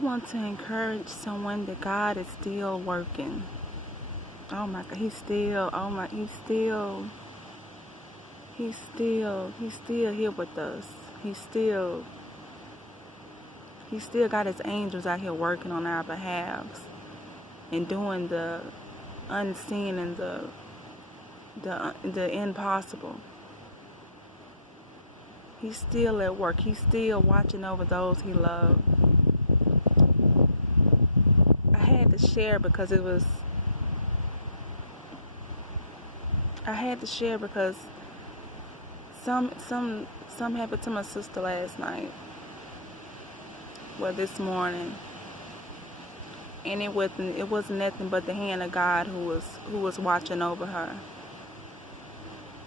want to encourage someone that God is still working. Oh my God, He's still here with us. He's still got His angels out here working on our behalves and doing the unseen and the impossible. He's still at work. He's still watching over those He loves. I had to share because some happened to my sister last night. Well, this morning. And it wasn't nothing but the hand of God who was watching over her.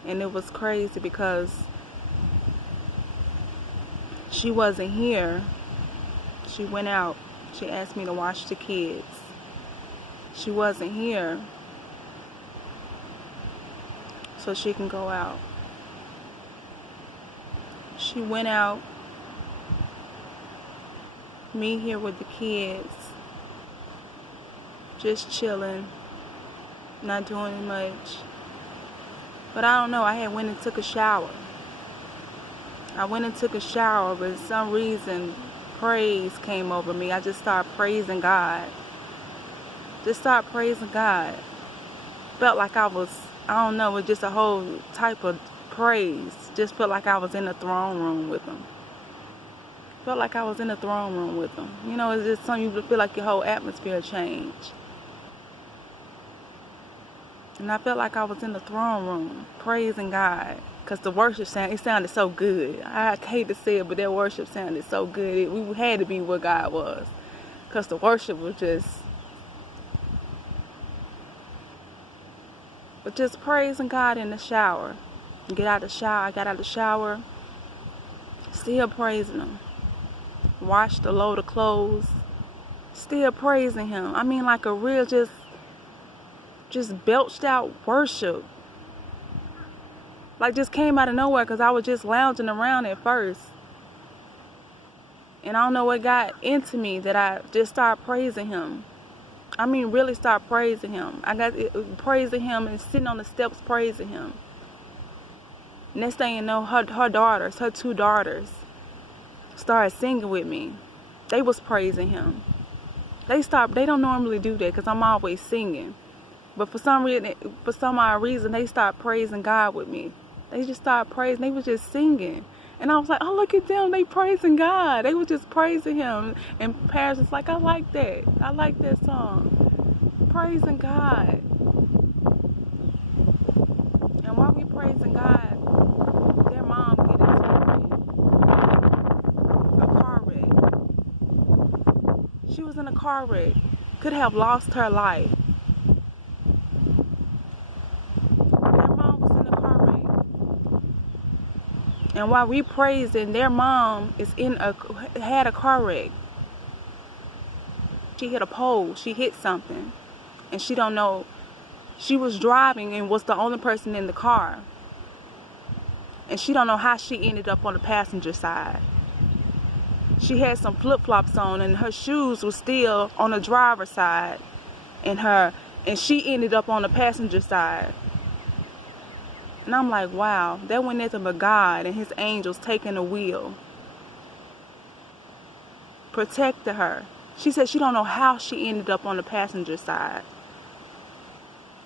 And it was crazy because she wasn't here. She went out. She asked me to watch the kids. She wasn't here, so she can go out. She went out, me here with the kids, just chilling, not doing much. But I don't know, I had went and took a shower. But for some reason, praise came over me. I just started praising God. Felt like I was, I don't know, it was just a whole type of praise. Just felt like I was in the throne room with Him. You know, it's just something you feel like your whole atmosphere changed. And I felt like I was in the throne room, praising God. Because the worship sounded so good. I hate to say it, but that worship sounded so good. We had to be where God was. Because the worship was just praising God in the shower. I got out of the shower, still praising Him. Washed a load of clothes, still praising Him. I mean, like a real just belched out worship. Like just came out of nowhere because I was just lounging around at first. And I don't know what got into me that I just started praising Him. I mean, really start praising Him. I got praising Him and sitting on the steps praising Him. Next thing you know, her two daughters, started singing with me. They was praising Him. They don't normally do that because I'm always singing. But for some odd reason, they start praising God with me. They just started praising. They was just singing. And I was like, oh, look at them. They praising God. They was just praising Him. And Paris was like, I like that. I like that song. Praising God. And while we praising God, their mom get into a car wreck. She was in a car wreck. Could have lost her life. And while we praising, their mom had a car wreck. She hit a pole. She hit something. And she don't know. She was driving and was the only person in the car. And she don't know how she ended up on the passenger side. She had some flip-flops on and her shoes were still on the driver's side. And she ended up on the passenger side. And I'm like, wow, that wasn't nothing but God and His angels taking the wheel. Protected her. She said she don't know how she ended up on the passenger side.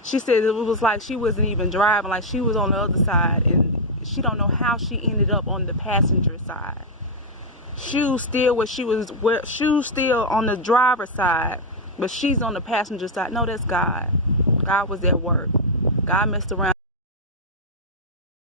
She said it was like she wasn't even driving, like she was on the other side. And she don't know how she ended up on the passenger side. Shoes still on the driver's side, but she's on the passenger side. No, that's God. God was at work. God messed around.